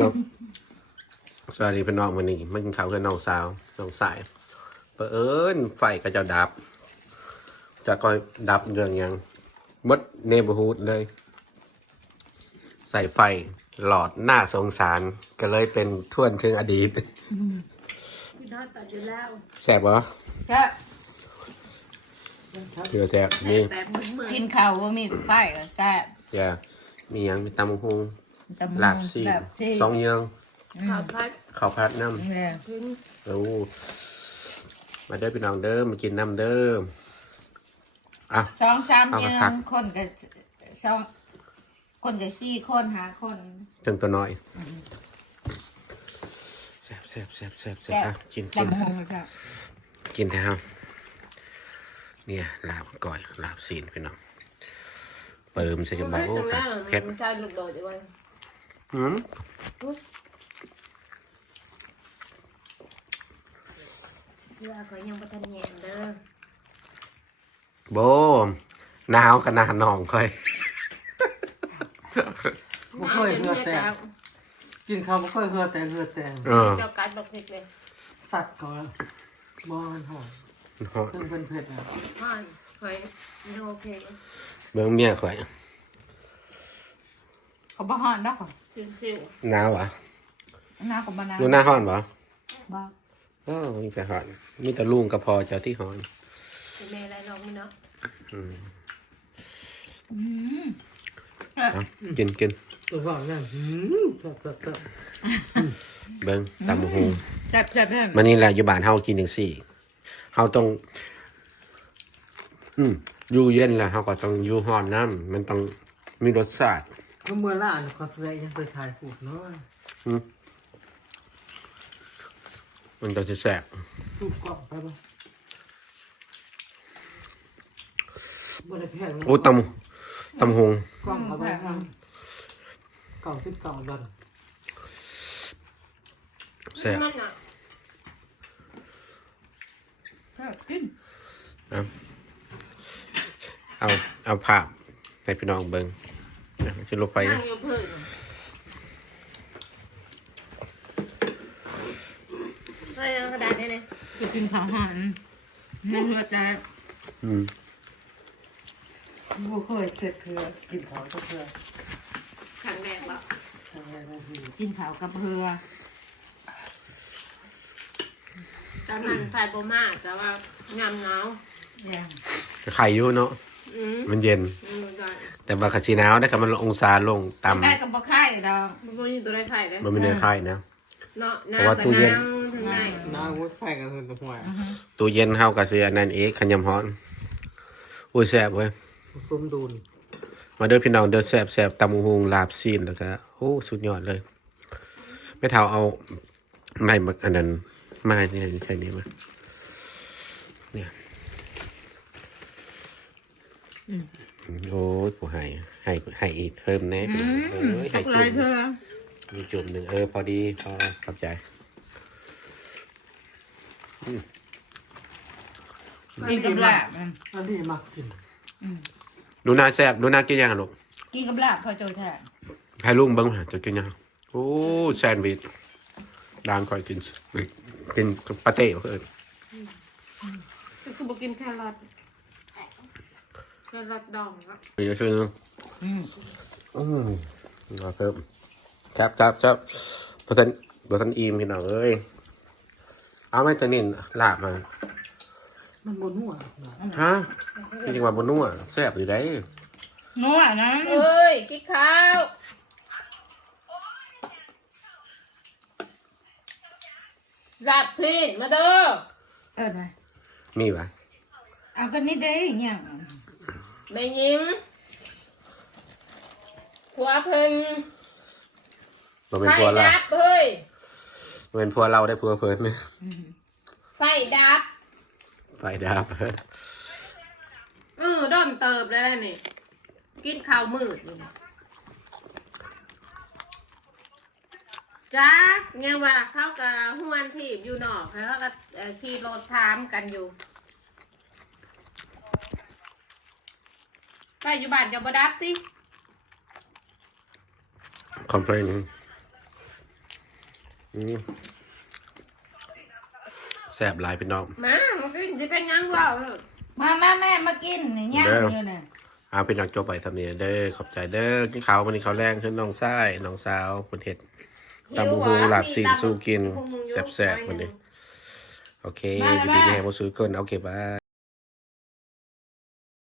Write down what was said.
จบสวัสดีพี่น้องวันนี้มันกินข้าวกับน้องสาวน้องสายเผอิญไฟก็จะดับจะก็ดับเรื่องยังมดเนบฮูดเลย ใส่ไฟหลอดหน้าสงสารก็เลยเป็นท่วนถึงอดีต พี่น้องตัดอยู่แล้ว แสบเหรอ ก็ เดือดแทบมี แบบเหมือน กินข้าวว่ามีป้ายก็แซ่บ อย่ามียังมีตำบักฮง ตำ ลาบซีน ลาบซีน สองเยือง ข้าวพัด ข้าวผัดน้ำ เนี่ย ขึ้น โอ้มาเด้อพี่น้องเด้อมากินน้ำเด้ออ่ะ สองสาม เอา เดื มา อ ผัก นคนก็สองคนก็สี่คนหาคน ถึงตัวน้อยแซ่บแซ่บแซ่บแซ่บแซ่บอ่ะกินกิน ตำหงจ้ะ กินแท้ครับเนี่ยลาบก่อยลาบซีนพี่น้องเปิมใส่กระบอกโอ้ครับเผ็ด ใช่ลูกโดดดีกว่า อืม เพื่อเขายังประทันแยงเด้อ โบหนาวขนาดหนองค่อย บ่เคยเหือแตงกินข้าวบ่เคยเหือแตง เออ เจ้าการบอกเด็กเลย สัตว์เขาบ่มันหอมซึ่งเป็นเผ็ดอ่ะ พ่อนเคยโอเค เบื้องเมียค่อย เขาบ้าฮ้อนดอก ซิวซิว หนาวอ่ะ หน้าของบ้าน ดูหน้าห้อนบ่ บ้า อ๋อมีแต่ห้อนมีแต่ลุงกับพอเจ้าที่ห้อน เป็นแม่อะไรน้องไม่เนาะ อืม อืม เอากินกิน ตัวว่างนั่นตับ เบิ้งตำบักหู แซ่บแซ่บแซ่บ มันนี่แหละอยู่บ้านเฮากินจังซี่เฮาต้องอยู่เย็นแล้วเฮาก็ต้องอยู่ร้อนน้ำมันต้องมีรสชาติ ก็เมื่อล่านขอแสดงยังไปถ่ายผูกเนาะ มันต้องแซ่บ ผูกกล่องไปบ่บ่ได้แพง โอ้ตำหง กล่องเอาไปทางเก่าสิบเก่าดัน แซ่บ มันอ่ะ แซ่บกิน เอาภาพให้พี่น้องเบิ่งจะลงไป นั่ นะ งอยู่เพิ่งให้กระดาษได้เลย จะกินข้าวหันไม่เลือใจ บ่เคยเผ็ดเถื่อกินข้าวก็เถื่อ ขันแรกแล้ว ทางแรกนั่นคือ กินข้าวกับเพื่อ ตอนนั้นไฟบ่มากแต่ว่างามหนาว เนี่ย ไข่อยู่เนาะ มันเย็น ได้ แต่ว่าขัดสีหนาวได้กับมันองศาลงต่ำ ได้กับบ่ไข่ดอก มันบ่มีตัวได้ไข่ได้ มันไม่ได้ไข่นะ เนาะ เพราะว่าตู้เย็น ถึงไหน น้ำวุ้นไฟกันถึงตะหวย ตู้เย็นเฮากับเสืออันนั้นเองขยำฮ้อนอุ้ยแซ่บเว้ย สมดุล มาเด้อพี่น้องเด้อแซ่บตำบักหุงลาบซีนแล้วก็โอ้สุดยอดเลยไม่เท่าเอาไม้มาอันนั้นไม้นี่ใช่นี้มาเนี่ยโอ้ยผู้ให้อีกเพิ่มแน่พี่น้องเอ้ยให้ อะไร จุ่ม เธอ มีจุ่มหนึ่งพอดีพอขอบใจ กินกับลาบ อันนี้มักกิน ดูหน้าแซ่บดูหน้ากินยังลูก กินกับลาบเขาโจยแท้ ให้ลุงเบิ้งมาจะกินยังโอ้แซนด์วิชดานคอยกินปาเต้เพื่อน ก็คือบ่กินแครอทแครอทดองครับ เดี๋ยวช่วยนึง เราเพิ่มจับพอทันอีมพี่น้องเอ้ยเอาไม่จะนินลาบมา มันบ่นัว ฮะจริงๆว่าบนนัวแซ่บอยู่ได้ นัวนะ เอ้ยกินข้าวราดซีนมาเด้อ ไป มีปะ เอากันนี่ได้เนี่ย แม่ยิ้มหัวเพิ่น เราเป็น ไฟ พัวเรา ดับเฮ้ย เป็นพัวเราได้พัวเพิ่นไหม ไฟดับ ไฟดับ ด้อนเติบแล้วนี่กินข้าวมืดอยู่จ้าเนี่ยว่าเขากับห้วนทีบอยู่นอกเขาก็ขี่รถทามกันอยู่ไปอยู่บ้านจะบ่ดับสิ คอมเพลน แซ่บหลายพี่น้อง มามันก็จะเป็นยังว่า มาแม่มากินนี่ย่างอยู่เนี่ย เอาพี่น้องจบไปทำนี้เด้อขอบใจเด้อกินข้าววันนี้ข้าวแรงขึ้นน้องซ้ายน้องสาวคนเห็ดตำบูฮูหลับซีนสู้กินแซ่บๆวันนี้โอเคดีแม่มาสู้กันโอเคบาย